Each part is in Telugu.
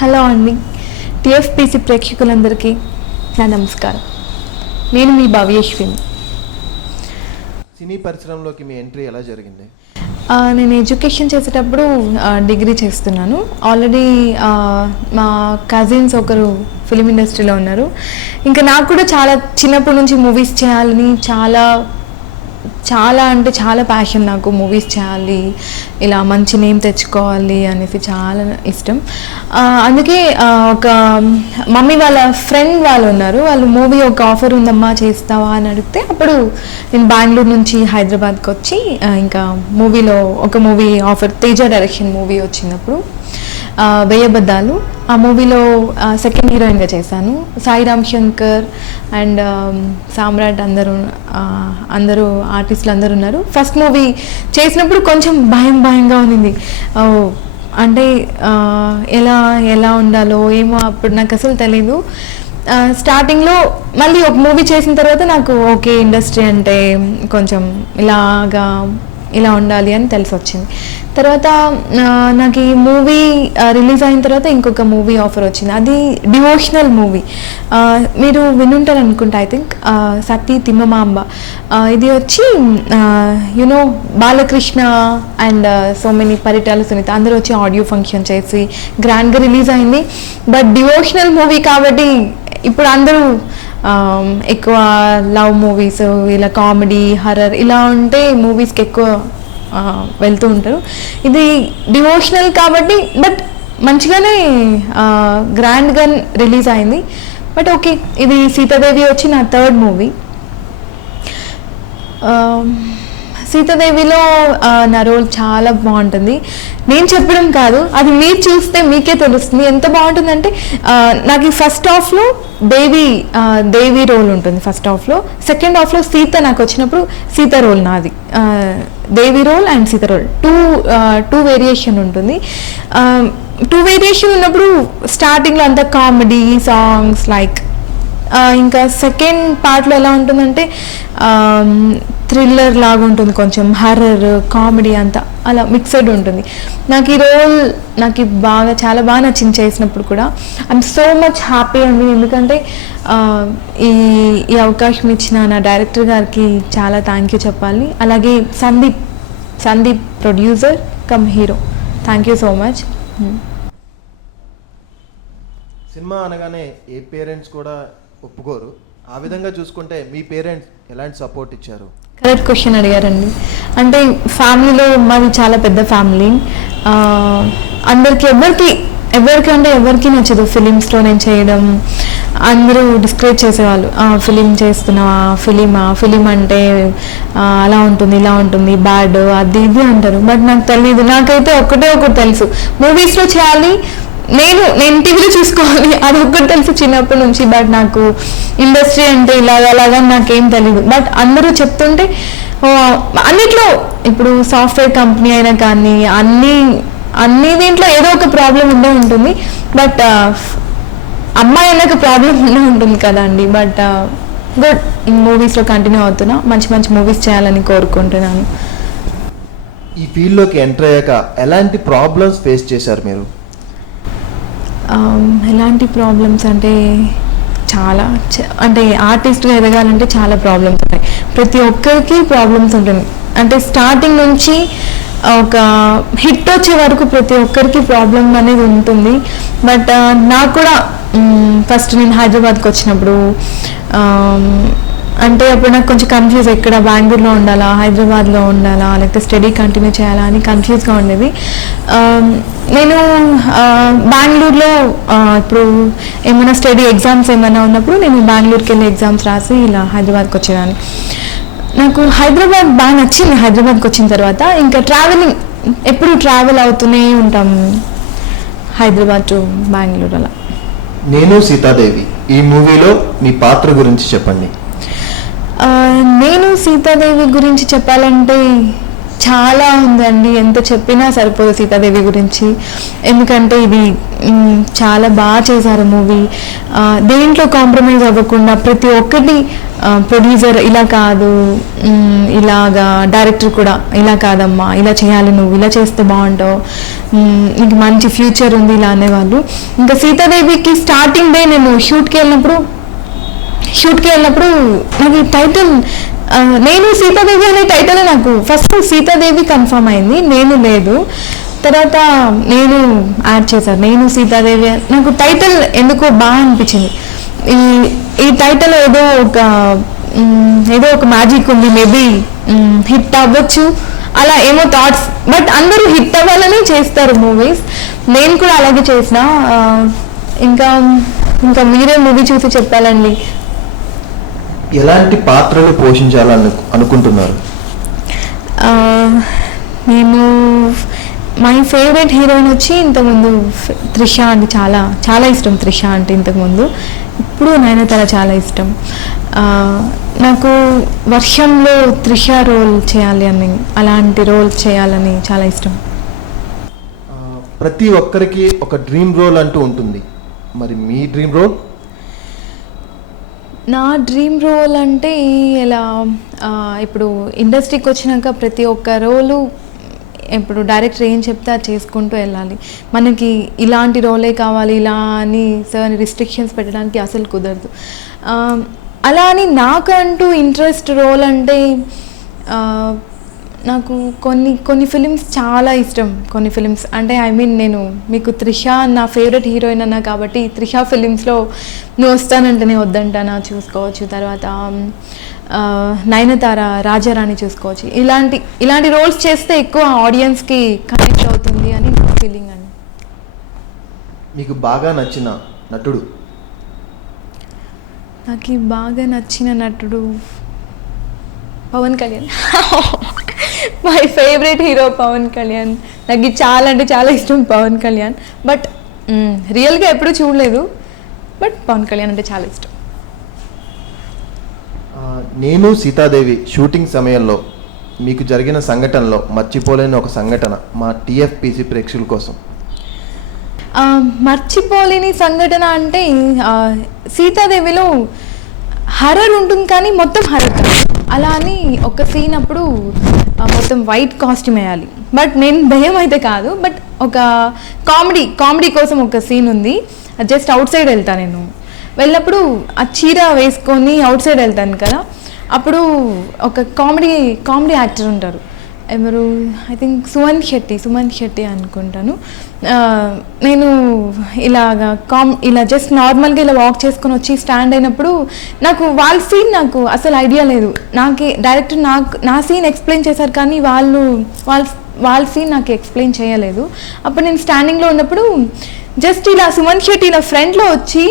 హలో అండి, టిఎఫ్పిసి ప్రేక్షకులందరికీ నా నమస్కారం. నేను మీ భవ్యేశ్విని. సినీ పరిశ్రమలోకి మీ ఎంట్రీ ఎలా జరిగింది? నేను ఎడ్యుకేషన్ చేసేటప్పుడు డిగ్రీ చేస్తున్నాను. ఆల్రెడీ మా కజిన్స్ ఒకరు ఫిలిం ఇండస్ట్రీలో ఉన్నారు. ఇంకా నాకు కూడా చాలా చిన్నప్పటి నుంచి మూవీస్ చేయాలని చాలా అంటే చాలా ప్యాషన్. నాకు మూవీస్ చేయాలి, ఇలా మంచి నేమ్ తెచ్చుకోవాలి అనేసి చాలా ఇష్టం. అందుకే ఒక మమ్మీ వాళ్ళ ఫ్రెండ్ వాళ్ళు ఉన్నారు, వాళ్ళు మూవీ ఒక ఆఫర్ ఉందమ్మా చేస్తావా అని అడిగితే అప్పుడు నేను బెంగళూరు నుంచి హైదరాబాద్కి వచ్చి ఇంకా మూవీలో ఒక movie offer, Teja direction movie వచ్చినప్పుడు వేయబద్దాలు, ఆ మూవీలో సెకండ్ హీరోయిన్గా చేశాను. సాయి రామ్ శంకర్ అండ్ సామ్రాట్ అందరూ ఆర్టిస్టులు అందరూ ఉన్నారు. ఫస్ట్ మూవీ చేసినప్పుడు కొంచెం భయంగా ఉంది. అంటే ఎలా ఉండాలో ఏమో అప్పుడు నాకు అసలు తెలీదు. స్టార్టింగ్లో మళ్ళీ ఒక మూవీ చేసిన తర్వాత నాకు ఓకే ఇండస్ట్రీ అంటే కొంచెం ఇలా ఉండాలి అని తెలిసి వచ్చింది. తర్వాత నాకు ఈ మూవీ రిలీజ్ అయిన తర్వాత ఇంకొక మూవీ ఆఫర్ వచ్చింది. అది డివోషనల్ మూవీ, మీరు వినుంటారు అనుకుంటా, ఐ థింక్ సతీ తిమ్మమాంబ. ఇది వచ్చి you know Balakrishna and so many Paritala Sunitha అందరూ వచ్చి ఆడియో ఫంక్షన్ చేసి గ్రాండ్గా రిలీజ్ అయింది. బట్ డివోషనల్ మూవీ కాబట్టి ఇప్పుడు అందరూ ఎక్కువ లవ్ మూవీస్, ఇలా కామెడీ హర్రర్ ఇలా ఉంటే మూవీస్కి ఎక్కువ వెళ్తూ ఉంటారు. ఇది డివోషనల్ కాబట్టి బట్ మంచిగానే గ్రాండ్గా రిలీజ్ అయింది. బట్ ఓకే, ఇది సీతాదేవి వచ్చి నా థర్డ్ మూవీ. సీతాదేవిలో నా రోల్ చాలా బాగుంటుంది. నేను చెప్పడం కాదు, అది మీరు చూస్తే మీకే తెలుస్తుంది ఎంత బాగుంటుందంటే. నాకు ఈ ఫస్ట్ హాఫ్లో దేవి రోల్ ఉంటుంది ఫస్ట్ హాఫ్లో. సెకండ్ హాఫ్లో సీత నాకు వచ్చినప్పుడు సీత రోల్ నాది, Devi role and Sita role two variation ఉంటుంది. టూ వేరియేషన్ ఉన్నప్పుడు స్టార్టింగ్లో అంతా కామెడీ సాంగ్స్ లైక్, ఇంకా సెకండ్ పార్ట్లో ఎలా ఉంటుందంటే థ్రిల్లర్ లాగా ఉంటుంది, కొంచెం హర్రర్ కామెడీ అంతా అలా మిక్సడ్ ఉంటుంది. నాకు ఈ రోల్ చాలా బాగా నచ్చింది చేసినప్పుడు కూడా. ఐఎమ్ సో మచ్ హ్యాపీ అండి, ఎందుకంటే ఈ అవకాశం ఇచ్చిన నా డైరెక్టర్ గారికి చాలా థ్యాంక్ యూ చెప్పాలి. అలాగే Sandeep producer come hero, thank you so much. Cinema అనగానే ఏ పేరెంట్స్ కూడా ఒప్పుకోరు, ఆ విధంగా చూసుకుంటే మీ పేరెంట్స్ ఎలాంటి సపోర్ట్ ఇచ్చారు? కరెక్ట్ క్వశ్చన్ అడిగారండి. అంటే ఫ్యామిలీలో మాది చాలా పెద్ద ఫ్యామిలీ. అందరికి ఎవరికి నచ్చదు ఫిలిమ్స్లో నేను చేయడం. అందరూ డిస్కరేజ్ చేసేవాళ్ళు, ఫిలిం చేస్తున్నావా, ఫిలిం అంటే అలా ఉంటుంది ఇలా ఉంటుంది బ్యాడ్ అది ఇది అంటారు. బట్ నాకు తెలీదు, నాకైతే ఒకటి తెలుసు, మూవీస్లో చేయాలి, నేను టీవీలో చూసుకోవాలి, అది ఒక్కటి తెలుసు చిన్నప్పటి నుంచి. బట్ నాకు ఇండస్ట్రీ అంటే అలాగా నాకేం తెలీదు. బట్ అందరూ చెప్తుంటే అన్నిట్లో, ఇప్పుడు సాఫ్ట్వేర్ కంపెనీ అయినా కానీ అన్ని దీంట్లో ఏదో ఒక ప్రాబ్లం ఉంటుంది. బట్ అమ్మాయి అన్నాక ప్రాబ్లం ఉంటుంది కదా అండి. బట్ గుడ్, మూవీస్లో కంటిన్యూ అవుతున్నా, మంచి మూవీస్ చేయాలని కోరుకుంటున్నాను. ఈ ఫీల్డ్లోకి ఎంటర్ అయ్యాక ఎలాంటి ప్రాబ్లమ్స్ ఫేస్ చేశారు మీరు? ఎలాంటి ప్రాబ్లమ్స్ అంటే అంటే ఆర్టిస్ట్గా ఎదగాలంటే చాలా ప్రాబ్లమ్స్ ఉంటాయి. ప్రతి ఒక్కరికి ప్రాబ్లమ్స్ ఉంటుంది. అంటే స్టార్టింగ్ నుంచి ఒక హిట్ వచ్చే వరకు ప్రతి ఒక్కరికి ప్రాబ్లం అనేది ఉంటుంది. బట్ నాకు కూడా ఫస్ట్ నేను హైదరాబాద్కి వచ్చినప్పుడు అంటే అప్పుడు నాకు కొంచెం కన్ఫ్యూజ్, ఎక్కడ బెంగళూరులో ఉండాలా హైదరాబాద్లో ఉండాలా లేకపోతే స్టడీ కంటిన్యూ చేయాలా అని కన్ఫ్యూజ్గా ఉండేది. నేను బెంగళూరులో ఇప్పుడు ఏమైనా స్టడీ ఎగ్జామ్స్ ఏమైనా ఉన్నప్పుడు నేను బెంగళూరుకి వెళ్ళి ఎగ్జామ్స్ రాసి ఇలా హైదరాబాద్కి వచ్చేదాన్ని. నాకు హైదరాబాద్ బాగా నచ్చింది. హైదరాబాద్కి వచ్చిన తర్వాత ఇంకా ట్రావెలింగ్, ఎప్పుడు ట్రావెల్ అవుతూనే ఉంటాం హైదరాబాద్ టు బెంగళూరు అలా. నేను సీతాదేవి ఈ మూవీలో మీ పాత్ర గురించి చెప్పండి. నేను సీతాదేవి గురించి చెప్పాలంటే చాలా ఉందండి, ఎంత చెప్పినా సరిపోదు సీతాదేవి గురించి. ఎందుకంటే ఇది చాలా బాగా చేశారు మూవీ. దేంట్లో కాంప్రమైజ్ అవ్వకుండా ప్రతి ఒక్కటి, ప్రొడ్యూసర్ ఇలా కాదు, ఇలాగా డైరెక్టర్ కూడా ఇలా కాదమ్మా, ఇలా చేయాలి, నువ్వు ఇలా చేస్తే బాగుంటావు, నీకు మంచి ఫ్యూచర్ ఉంది ఇలా అనేవాళ్ళు. ఇంకా సీతాదేవికి స్టార్టింగ్ డే నేను షూట్కి వెళ్ళినప్పుడు నాకు ఈ టైటిల్, నేను సీతాదేవి అనే టైటిల్ నాకు ఫస్ట్ సీతాదేవి కన్ఫర్మ్ అయింది, నేను లేదు. తర్వాత నేను యాడ్ చేశాను, నేను సీతాదేవి. నాకు టైటిల్ ఎందుకో బాగా అనిపించింది. ఈ టైటిల్ ఏదో ఒక మ్యాజిక్ ఉంది, మేబీ హిట్ అవ్వచ్చు అలా ఏమో థాట్స్. బట్ అందరూ హిట్ అవ్వాలని చేస్తారు మూవీస్, నేను కూడా అలాగే చేసిన. ఇంకా మీరే మూవీ చూసి చెప్పాలండి. ఎలాంటి పాత్రలు పోషించాలని అనుకుంటున్నారు? నేను మై ఫేవరెట్ హీరోయిన్ వచ్చి ఇంతకుముందు త్రిష అంటే చాలా చాలా ఇష్టం. త్రిష అంటే ఇంతకుముందు, ఇప్పుడు నయనతార చాలా ఇష్టం. నాకు వర్షంలో త్రిష రోల్ చేయాలి అని, అలాంటి రోల్ చేయాలని చాలా ఇష్టం. ప్రతి ఒక్కరికి ఒక డ్రీమ్ రోల్ అంటూ ఉంటుంది, మరి మీ డ్రీమ్ రోల్? నా డ్రీమ్ రోల్ అంటే ఇలా ఇప్పుడు ఇండస్ట్రీకి వచ్చినాక ప్రతి ఒక్క రోలు ఇప్పుడు డైరెక్టర్ ఏం చెప్తే అది చేసుకుంటూ వెళ్ళాలి. మనకి ఇలాంటి రోలే కావాలి ఇలా అని సర్ని రిస్ట్రిక్షన్స్ పెట్టడానికి అసలు కుదరదు. అలా అని నాకంటూ ఇంట్రెస్ట్ రోల్ అంటే నాకు కొన్ని ఫిలిమ్స్ చాలా ఇష్టం. కొన్ని ఫిలిమ్స్ అంటే నేను మీకు త్రిష నా ఫేవరెట్ హీరోయిన్ అన్నా కాబట్టి త్రిష ఫిలిమ్స్లో నువ్వు వస్తానంటేనే వద్దంటానా చూసుకోవచ్చు. తర్వాత నయనతార రాజారాణి చూసుకోవచ్చు. ఇలాంటి రోల్స్ చేస్తే ఎక్కువ ఆడియన్స్కి కనెక్ట్ అవుతుంది అని నా ఫీలింగ్ అండి. మీకు బాగా నచ్చిన నటుడు? నాకు బాగా నచ్చిన నటుడు Pawan Kalyan. My favourite hero Pawan Kalyan. నాకు చాలా అంటే చాలా ఇష్టం పవన్ కళ్యాణ్. బట్ రియల్గా ఎప్పుడూ చూడలేదు, బట్ పవన్ కళ్యాణ్ అంటే చాలా ఇష్టం. నేను సీతాదేవి షూటింగ్ సమయంలో మీకు జరిగిన సంఘటనలో మర్చిపోలేని ఒక సంఘటన మా టీఎఫ్పీసీ ప్రేక్షకుల కోసం. మర్చిపోలేని సంఘటన అంటే సీతాదేవిలో హర్రర్ ఉంటుంది కానీ మొత్తం హర్రర్ కాదు. అలా అని ఒక సీన్ అప్పుడు మొత్తం వైట్ కాస్ట్యూమ్ వేయాలి. బట్ నేను భయం అయితే కాదు, బట్ ఒక కామెడీ కోసం ఒక సీన్ ఉంది. జస్ట్ అవుట్ సైడ్ వెళ్తాను నేను. వెళ్ళినప్పుడు ఆ చీర వేసుకొని అవుట్ సైడ్ వెళ్తాను కదా, అప్పుడు ఒక కామెడీ యాక్టర్ ఉంటారు, ఎవరు ఐ థింక్ సుమన్ శెట్టి అనుకుంటాను. నేను ఇలా జస్ట్ నార్మల్గా ఇలా వాక్ చేసుకొని వచ్చి స్టాండ్ అయినప్పుడు నాకు వాళ్ళ సీన్ నాకు అసలు ఐడియా లేదు. డైరెక్టర్ నా సీన్ ఎక్స్ప్లెయిన్ చేశారు కానీ వాళ్ళ సీన్ నాకు ఎక్స్ప్లెయిన్ చేయలేదు. అప్పుడు నేను స్టాండింగ్లో ఉన్నప్పుడు జస్ట్ ఇలా సుమన్ శెట్టి ఇలా ఫ్రంట్లో వచ్చి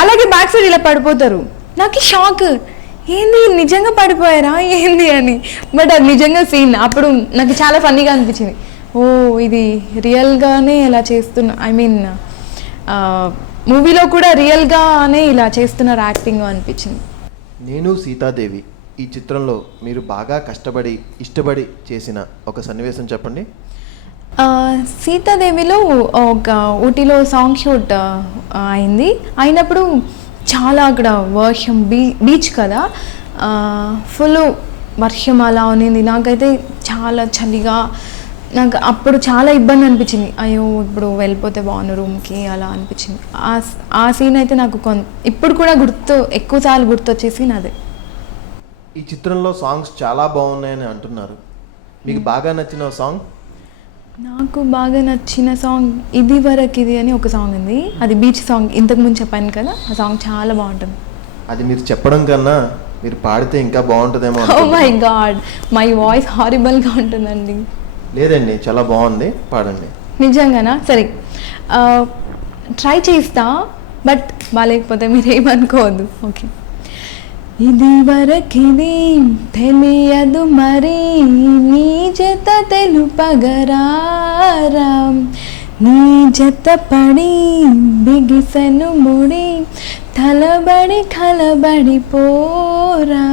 అలాగే బ్యాక్ సైడ్ ఇలా పడిపోతారు. నాకు షాక్, ఏంది నిజంగా పడిపోయారా ఏంది అని. బట్ అది నిజంగా సీన్. అప్పుడు నాకు చాలా ఫన్నీగా అనిపించింది. ఓ ఇది రియల్గానే ఇలా చేస్తున్నా, మూవీలో కూడా రియల్గానే ఇలా చేస్తున్నారు యాక్టింగ్ అనిపించింది. నేను సీతాదేవి ఈ చిత్రంలో మీరు బాగా కష్టపడి ఇష్టపడి చేసిన ఒక సన్నివేశం చెప్పండి. సీతాదేవిలో ఒక ఊటీలో సాంగ్ షూట్ అయినప్పుడు చాలా అక్కడ వర్షం, బీచ్ కదా, ఫుల్ వర్షం అలా ఉన్నింది. నాకైతే చాలా చలిగా, నాకు అప్పుడు చాలా ఇబ్బంది అనిపించింది. అయ్యో ఇప్పుడు వెళ్ళిపోతే బాగుండు రూమ్కి అలా అనిపించింది. ఆ సీన్ అయితే నాకు ఇప్పుడు కూడా ఎక్కువసార్లు గుర్తొచ్చేసి నాదే. ఈ చిత్రంలో సాంగ్స్ చాలా బాగున్నాయని అంటున్నారు, మీకు బాగా నచ్చిన సాంగ్? నాకు బాగా నచ్చిన సాంగ్ ఇది వరకు ఇది అని ఒక సాంగ్ ఉంది, అది బీచ్ సాంగ్. ఇంతకుముందు చెప్పాను కదా, ఆ సాంగ్ చాలా బాగుంటుంది. అది మీరు చెప్పడం కన్నా మీరు పాడితే ఇంకా బాగుంటుందేమో. Oh my God, my voice హారిబుల్గా ఉంటుందండి. లేదండి, చాలా బాగుంది, పాడండి. నిజంగానా? సరే ట్రై చేస్తా, బట్ బాగాలేకపోతే మీరు ఏమనుకోవద్దు. ఓకే. ఇది వరకిది తెలియదు మరి నీ జత తెలుపగరారా, నీ జత పడి బిగిసను ముడి తలబడి కలబడిపోరా, పోరా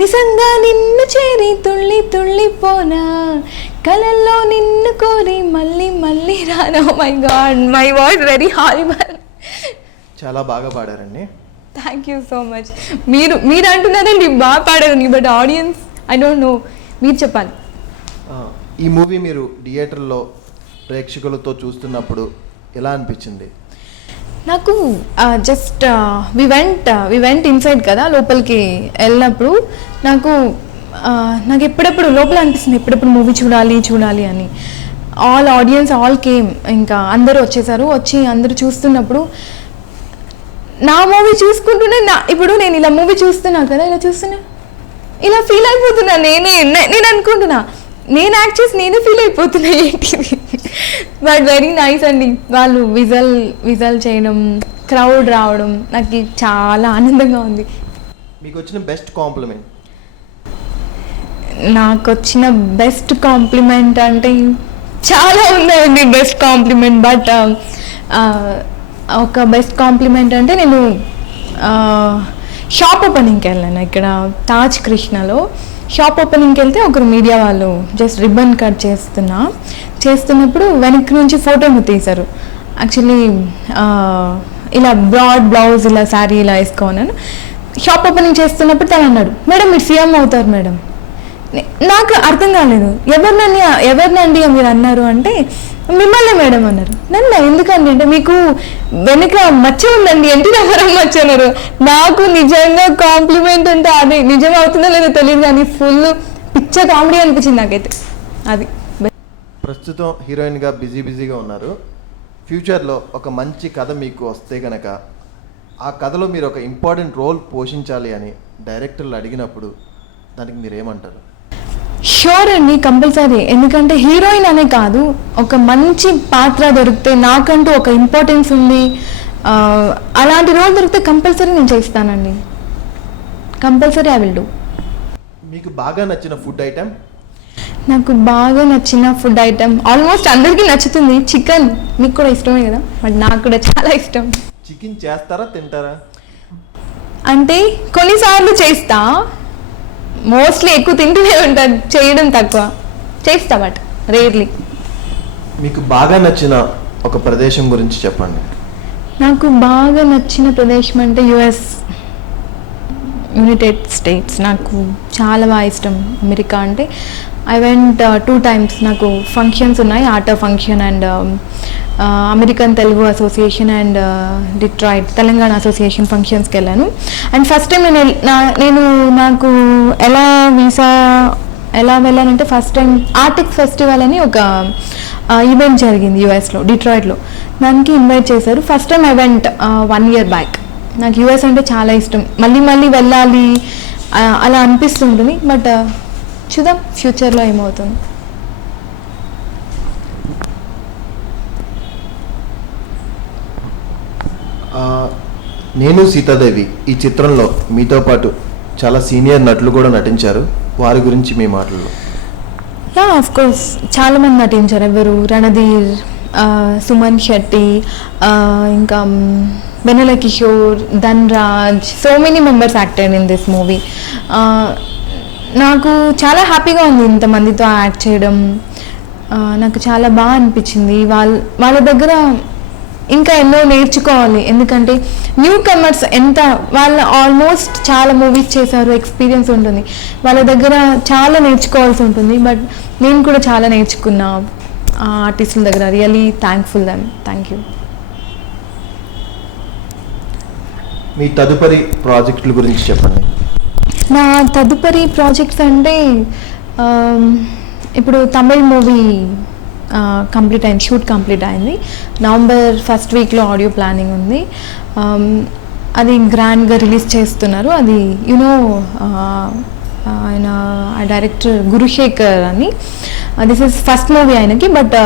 నిజంగా నిన్ను చేరి తుళ్ళి తుళ్ళిపోనా కలల్లో నిన్ను కోరి మళ్ళీ మళ్ళీ రాను. My God, my voice very horrible. చాలా బాగా పాడారండి. Thank you so much. మీరు అంటున్నారండి బాగా పాడారని, but audience I don't know, మీరు చెప్పాలి. ఈ మూవీ మీరు థియేటర్లో ప్రేక్షకులతో చూస్తున్నప్పుడు ఎలా అనిపించింది? నాకు జస్ట్ వి వెంట్ ఇన్సైడ్ కదా, లోపలికి వెళ్ళినప్పుడు నాకు ఎప్పుడెప్పుడు లోపల అనిపిస్తుంది, ఎప్పుడెప్పుడు మూవీ చూడాలి అని. ఆల్ ఆడియన్స్ ఆల్ కేమ్, ఇంకా అందరూ వచ్చేసారు. వచ్చి అందరూ చూస్తున్నప్పుడు నా మూవీ చూసుకుంటూనే ఇప్పుడు నేను ఇలా మూవీ చూస్తున్నా కదా, ఇలా ఫీల్ అయిపోతున్నా. నేను అనుకుంటున్నా నేను యాక్ట్ చేసి నేనే ఫీల్ అయిపోతున్నా ఏంటిది. బట్ వెరీ నైస్ అండి. వాళ్ళు విజల్ చేయడం, క్రౌడ్ రావడం నాకు చాలా ఆనందంగా ఉంది. మీకు వచ్చిన బెస్ట్ కాంప్లిమెంట్? నాకు వచ్చిన బెస్ట్ కాంప్లిమెంట్ అంటే చాలా ఉన్నాయండి బెస్ట్ కాంప్లిమెంట్. బట్ ఒక బెస్ట్ కాంప్లిమెంట్ అంటే నేను షాప్ ఓపెనింగ్కి వెళ్ళాను ఇక్కడ తాజ్ కృష్ణలో. షాప్ ఓపెనింగ్కి వెళ్తే ఒకరు మీడియా వాళ్ళు జస్ట్ రిబ్బన్ కట్ చేస్తున్నప్పుడు వెనక్కి నుంచి ఫోటో తీశారు. యాక్చువల్లీ ఇలా బ్రాడ్ బ్లౌజ్, ఇలా శారీ ఇలా వేసుకోన్నాను. షాప్ ఓపెనింగ్ చేస్తున్నప్పుడు తను అన్నాడు, మేడం మీరు సీఎం అవుతారు మేడం. నాకు అర్థం కాలేదు, ఎవరినండి మీరు అన్నారు అంటే, మిమ్మల్ని మేడం అన్నారు. నన్ను ఎందుకండి అంటే, మీకు వెనుక మచ్చ ఉందండి, ఎన్టీ రామారావు మచ్చ అన్నారు. నాకు నిజంగా కాంప్లిమెంట్ అంటే అది నిజం అవుతుందో లేదో తెలియదు, కానీ ఫుల్ పిచ్చ కామెడీ అనిపించింది నాకైతే. అది ప్రస్తుతం హీరోయిన్గా బిజీగా ఉన్నారు. ఫ్యూచర్లో ఒక మంచి కథ మీకు వస్తే కనుక ఆ కథలో మీరు ఒక ఇంపార్టెంట్ రోల్ పోషించాలి అని డైరెక్టర్లు అడిగినప్పుడు దానికి మీరు ఏమంటారు? షూర్ అండి, కంపల్సరీ. ఎందుకంటే హీరోయిన్ అనే కాదు, ఒక మంచి పాత్ర దొరికితే, నాకంటూ ఒక ఇంపార్టెన్స్ ఉంది, అలాంటి రోల్ దొరికితే కంపల్సరీ నేను చేస్తానండి. Compulsory I will do. మీకు బాగా నచ్చిన ఫుడ్ ఐటెం? నాకు బాగా నచ్చిన ఫుడ్ ఐటెం ఆల్మోస్ట్ అందరికీ నచ్చుతుంది, చికెన్. మీకు కూడా ఇష్టమే కదా, బట్ నాకు కూడా చాలా ఇష్టం. చికెన్ చేస్తారా, తింటారా? అంటే కొన్నిసార్లు చేస్తా, మోస్ట్లీ ఎక్కువ తింటూనే ఉంటాను, చేయడం తక్కువ. చేస్తా బట్ రేర్లీ. మీకు బాగా నచ్చిన ఒక ప్రదేశం గురించి చెప్పండి. నాకు బాగా నచ్చిన ప్రదేశం అంటే యునైటెడ్ స్టేట్స్. నాకు చాలా బాగా ఇష్టం అమెరికా అంటే. I went 2 times. నాకు ఫంక్షన్స్ ఉన్నాయి, art function and American Telugu association and Detroit Telangana association ఫంక్షన్స్కి వెళ్ళాను. అండ్ ఫస్ట్ టైం నాకు ఎలా వెళ్ళానంటే, ఫస్ట్ టైం ఆర్టిక్స్ ఫెస్టివల్ అని ఒక ఈవెంట్ జరిగింది యూఎస్లో, డిట్రాయిట్లో. దానికి ఇన్వైట్ చేశారు. First time I went 1 year back. నాకు యూఎస్ అంటే చాలా ఇష్టం, మళ్ళీ వెళ్ళాలి అలా అనిపిస్తుంటుంది. బట్ చూద్దాం ఫ్యూచర్లో ఏమవుతుంది. నేను సీతాదేవి ఈ చిత్రంలో మీతో పాటు చాలా సీనియర్ నటులు కూడా నటించారు. వారి గురించి మీ మాటల్లో. ఆఫ్ కోర్స్ చాలా మంది నటించారు. ఎవరు? రణధీర్, సుమన్ శెట్టి, ఇంకా Vennela Kishore, Dhanraj, so many members acted in this movie. నాకు చాలా హ్యాపీగా ఉంది ఇంతమందితో యాక్ట్ చేయడం. నాకు చాలా బాగా అనిపించింది. వాళ్ళ దగ్గర ఇంకా ఎన్నో నేర్చుకోవాలి, ఎందుకంటే న్యూ కమర్స్ వాళ్ళు ఆల్మోస్ట్ చాలా మూవీస్ చేశారు, ఎక్స్పీరియన్స్ ఉంటుంది. వాళ్ళ దగ్గర చాలా నేర్చుకోవాల్సి ఉంటుంది. బట్ నేను కూడా చాలా నేర్చుకున్నా ఆర్టిస్టుల దగ్గర. Really thankful them. Thank you. మీ తదుపరి ప్రాజెక్టుల గురించి చెప్పండి. నా తదుపరి ప్రాజెక్ట్స్ అంటే ఇప్పుడు తమిళ్ మూవీ షూట్ కంప్లీట్ అయింది. November 1st weekలో ఆడియో ప్లానింగ్ ఉంది. అది గ్రాండ్గా రిలీజ్ చేస్తున్నారు. అది ఆయన డైరెక్టర్ గురుశేఖర్ అని. దిస్ ఇస్ ఫస్ట్ మూవీ ఆయనకి. బట్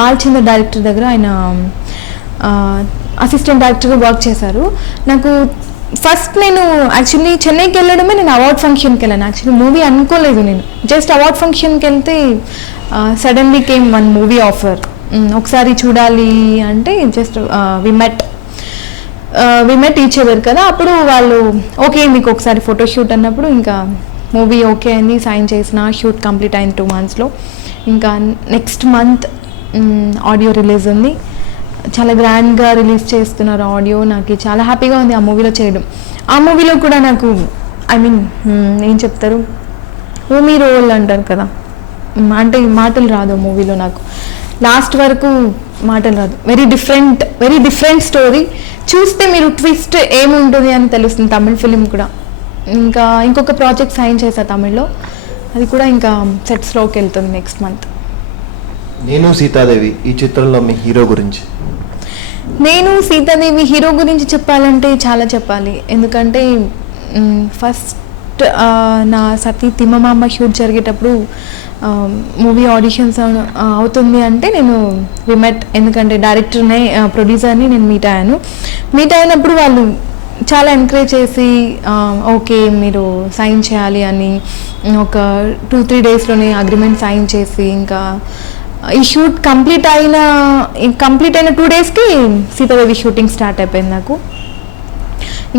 బాలచంద్ర డైరెక్టర్ దగ్గర ఆయన అసిస్టెంట్ డైరెక్టర్గా వర్క్ చేశారు. నాకు ఫస్ట్ నేను యాక్చువల్లీ చెన్నైకి వెళ్ళడమే, నేను అవార్డ్ ఫంక్షన్కి వెళ్ళాను. యాక్చువల్లీ మూవీ అనుకోలేదు, నేను జస్ట్ అవార్డ్ ఫంక్షన్కి వెళ్తే సడన్లీ కేమ్ 1 movie ఆఫర్. ఒకసారి చూడాలి అంటే just we met. We met each other కదా, అప్పుడు వాళ్ళు ఓకే మీకు ఒకసారి ఫోటోషూట్ అన్నప్పుడు ఇంకా మూవీ ఓకే అని సైన్ చేసిన. షూట్ కంప్లీట్ అయింది 2 monthsలో. ఇంకా నెక్స్ట్ మంత్ ఆడియో రిలీజ్ ఉంది. చాలా గ్రాండ్గా రిలీజ్ చేస్తున్నారు ఆడియో. నాకు చాలా హ్యాపీగా ఉంది ఆ మూవీలో చేయడం. ఆ మూవీలో కూడా నాకు ఏం చెప్తారు, ఊమీ రోల్ అంటారు కదా, అంటే మాటలు రాదు మూవీలో నాకు. లాస్ట్ వరకు మాటలు రాదు. Very different story. చూస్తే మీరు ట్విస్ట్ ఏముంటుంది అని తెలుస్తుంది. తమిళ్ ఫిలిం కూడా. ఇంకా ఇంకొక ప్రాజెక్ట్ సైన్ చేశా తమిళ్లో, అది కూడా ఇంకా సెట్స్లోకి వెళ్తుంది నెక్స్ట్ మంత్. నేను సీతాదేవి ఈ చిత్రంలో మీ హీరో గురించి. నేను సీతాదేవి హీరో గురించి చెప్పాలంటే చాలా చెప్పాలి. ఎందుకంటే ఫస్ట్ నా సతీ తిమ్మమాంబ షూట్ జరిగేటప్పుడు మూవీ ఆడిషన్స్ అవుతుంది అంటే నేను విమెట్, ఎందుకంటే డైరెక్టర్నే ప్రొడ్యూసర్ని నేను మీట్ అయినప్పుడు వాళ్ళు చాలా ఎంకరేజ్ చేసి ఓకే మీరు సైన్ చేయాలి అని ఒక 2-3 daysలోనే అగ్రిమెంట్ సైన్ చేసి, ఇంకా ఈ షూట్ కంప్లీట్ అయిన 2 daysకి సీతాదేవి షూటింగ్ స్టార్ట్ అయిపోయింది నాకు.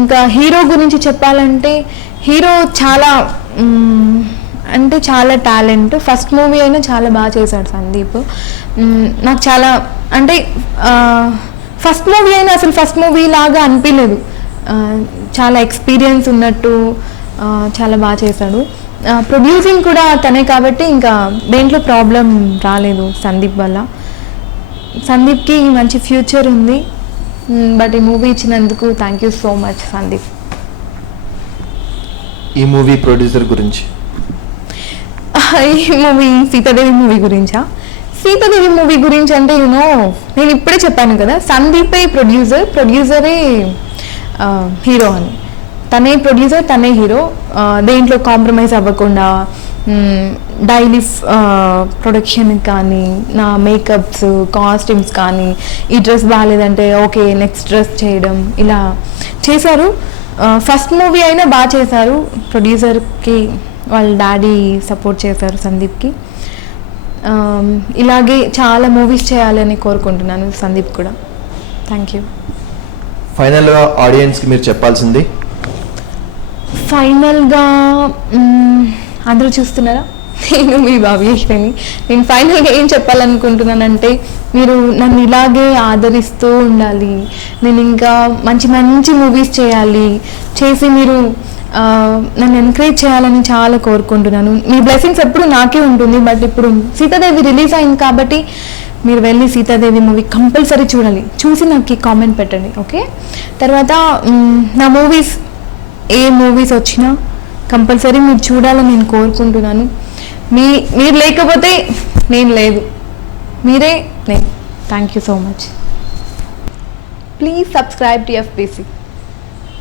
ఇంకా హీరో గురించి చెప్పాలంటే హీరో చాలా అంటే చాలా టాలెంట్. ఫస్ట్ మూవీ అయినా చాలా బాగా చేశాడు సందీప్. నాకు చాలా అంటే ఫస్ట్ మూవీ అయినా అసలు ఫస్ట్ మూవీ లాగా అనిపించలేదు. చాలా ఎక్స్పీరియన్స్ ఉన్నట్టు చాలా బాగా చేశాడు. ప్రొడ్యూసింగ్ కూడా తనే కాబట్టి ఇంకా దేంట్లో ప్రాబ్లం రాలేదు సందీప్ వల్ల. సందీప్కి మంచి ఫ్యూచర్ ఉంది. బట్ ఈ మూవీ ఇచ్చినందుకు thank you so much Sandeep. ఈ మూవీ ప్రొడ్యూసర్ గురించి. ఈ మూవీ సీతాదేవి మూవీ గురించా? సీతాదేవి మూవీ గురించి అంటే నేను ఇప్పుడే చెప్పాను కదా, సందీపే ప్రొడ్యూసరే హీరో అని. తనే ప్రొడ్యూసర్, తనే హీరో. దేంట్లో కాంప్రమైజ్ అవ్వకుండా డైలీ ప్రొడక్షన్ కానీ, నా మేకప్స్, కాస్ట్యూమ్స్ కానీ, ఈ డ్రెస్ బాగాలేదంటే ఓకే నెక్స్ట్ డ్రెస్ చేయడం, ఇలా చేశారు. ఫస్ట్ మూవీ అయినా బాగా చేశారు. ప్రొడ్యూసర్కి వాళ్ళ డాడీ సపోర్ట్ చేశారు సందీప్కి. ఇలాగే చాలా మూవీస్ చేయాలని కోరుకుంటున్నాను సందీప్ కూడా. Thank you. ఫైనల్గా ఆడియన్స్కి మీరు చెప్పాల్సింది. ఫైనల్గా అందరూ చూస్తున్నారా, నేను మీ భావ్యేశ్వరిని. నేను ఫైనల్గా ఏం చెప్పాలనుకుంటున్నానంటే మీరు నన్ను ఇలాగే ఆదరిస్తూ ఉండాలి. నేను ఇంకా మంచి మంచి మూవీస్ చేసి మీరు నన్ను ఎంకరేజ్ చేయాలని చాలా కోరుకుంటున్నాను. మీ బ్లెస్సింగ్స్ ఎప్పుడు నాకే ఉంటుంది. బట్ ఇప్పుడు సీతాదేవి రిలీజ్ అయింది కాబట్టి మీరు వెళ్ళి సీతాదేవి మూవీ కంపల్సరీ చూడాలి. చూసి నాకు కామెంట్ పెట్టండి, ఓకే? తర్వాత నా మూవీస్ ఏ మూవీస్ వచ్చినా కంపల్సరీ మీరు చూడాలని నేను కోరుకుంటున్నాను. మీరు లేకపోతే నేను లేదు, మీరే నేను. Thank you so much. Please subscribe to FBC.